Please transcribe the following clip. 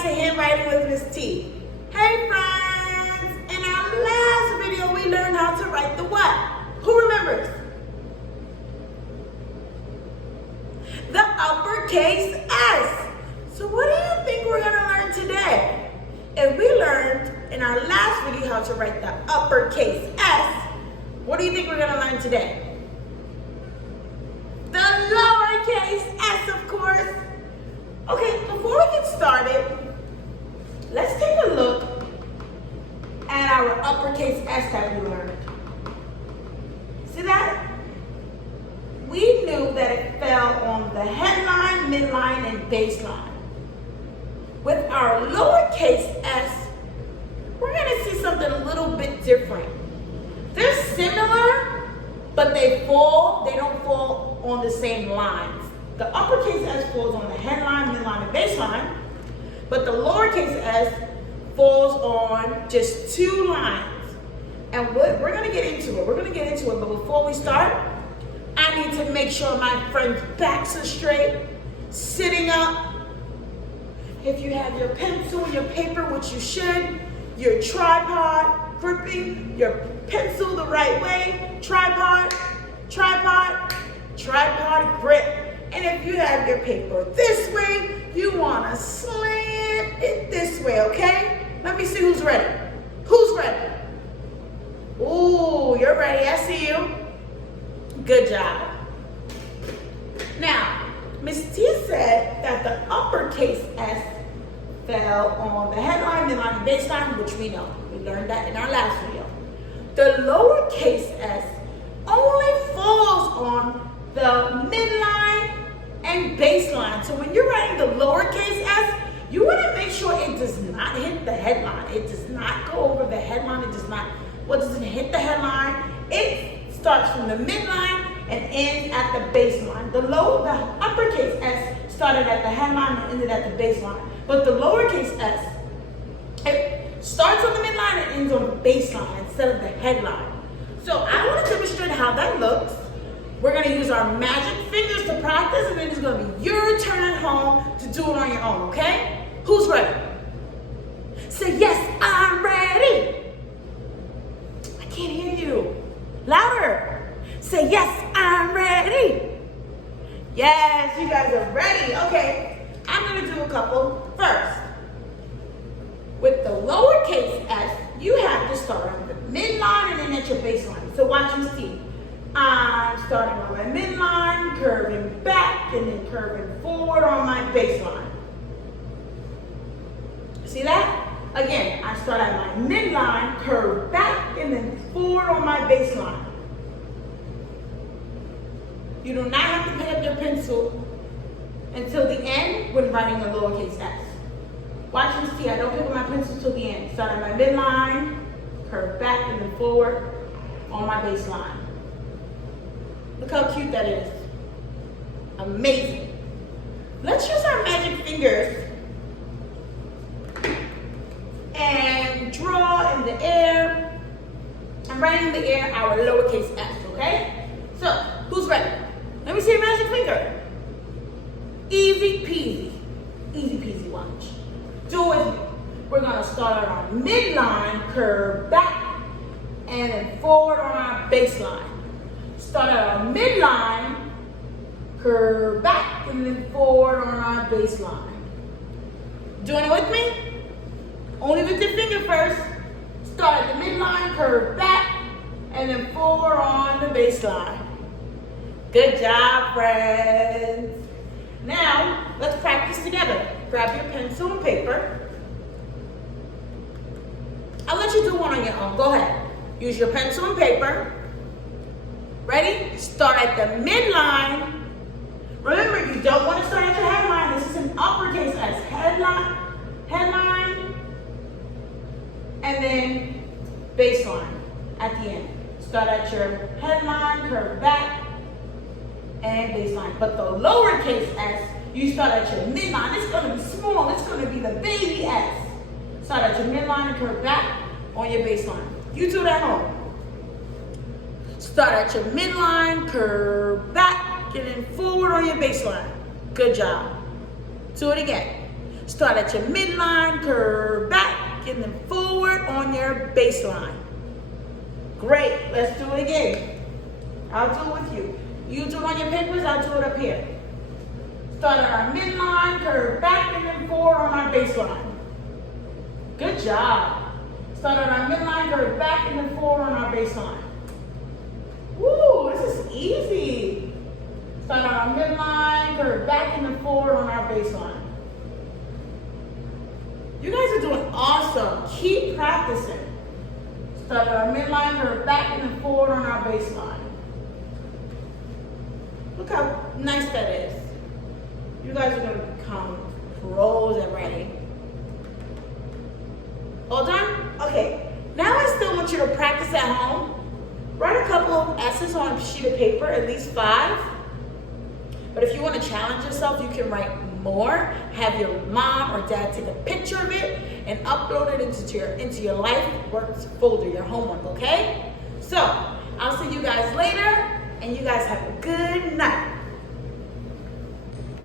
back to Handwriting with Miss T. Hey friends! In our last video, we learned how to write the what? Who remembers? The uppercase S. So what do you think we're going to learn today? If we learned in our last video how to write the uppercase S, what do you think we're going to learn today? The lowercase s, of course. Okay, before we get started, let's take a look at our uppercase S that we learned. See that? We knew that it fell on the headline, midline, and baseline. With our lowercase s, we're going to see something a little bit different. They're similar, but they don't fall on the same lines. The uppercase S falls on the headline, midline, and baseline, but the lowercase s falls on just two lines. And we're going to get into it. But before we start, I need to make sure my friends' backs are straight, sitting up. If you have your pencil and your paper, which you should, your tripod, gripping your pencil the right way, tripod grip. And if you have your paper this way, you want to slant it this way, okay? Let me see who's ready. Who's ready? Ooh, you're ready. I see you. Good job. Now, Miss T said that the uppercase S fell on the headline, midline, and baseline, which we know. We learned that in our last video. The lowercase s only falls on the midline and baseline. So when you're writing the lowercase s, you want to make sure it does not hit the headline. It does not go over the headline. It doesn't hit the headline. It starts from the midline and ends at the baseline. The uppercase s started at the headline and ended at the baseline. But the lowercase s, it starts on the midline and ends on the baseline instead of the headline. So I want to demonstrate how that looks. We're going to use our magic fingers to practice, and then it's going to be your turn at home to do it on your own, okay? Who's ready? Say, yes, I'm ready. I can't hear you. Louder. Say, yes, I'm ready. Yes, you guys are ready. Okay, I'm going to do a couple first. With the lowercase s, you have to start on the midline and then at your baseline. So watch and see. I'm starting on my midline, curving back, and then curving forward on my baseline. See that? Again, I start at my midline, curve back, and then forward on my baseline. You do not have to pick up your pencil until the end when writing the lowercase s. Watch and see, I don't pick up my pencil till the end. Start at my midline, curve back, and then forward on my baseline. Look how cute that is. Amazing. Let's use our magic fingers and draw in the air and write in the air our lowercase s, okay? So, who's ready? Let me see your magic finger. Easy peasy. Easy peasy, watch. Do it with me. We're going to start on our midline, curve back, and then forward on our baseline. Start at our midline, curve back, and then forward on our baseline. Doing it with me? Only with your finger first. Start at the midline, curve back, and then forward on the baseline. Good job, friends. Now, let's practice together. Grab your pencil and paper. I'll let you do one on your own. Go ahead. Use your pencil and paper. Ready? Start at the midline. Remember, you don't want to start at your headline. This is an uppercase S. Headline, and then baseline at the end. Start at your headline, curve back, and baseline. But the lowercase s, you start at your midline. It's going to be small. It's going to be the baby s. Start at your midline and curve back on your baseline. You do it at home. Start at your midline, curve back, and then forward on your baseline. Good job. Do it again. Start at your midline, curve back, and then forward on your baseline. Great, let's do it again. I'll do it with you. You do it on your papers, I'll do it up here. Start at our midline, curve back, and then forward on our baseline. Good job. Start at our midline, curve back, and then forward on our baseline. Woo, this is easy. Start at our midline, curve back, and then forward on our baseline. You guys are doing awesome. Keep practicing. Start at our midline, curve back, and then forward on our baseline. Look how nice that is. You guys are going to become pros at writing. All done? Okay. Now I still want you to practice at home. Write a couple of S's on a sheet of paper, at least 5. But if you want to challenge yourself, you can write more. Have your mom or dad take a picture of it and upload it into your life works folder, your homework, okay? So, I'll see you guys later, and you guys have a good night.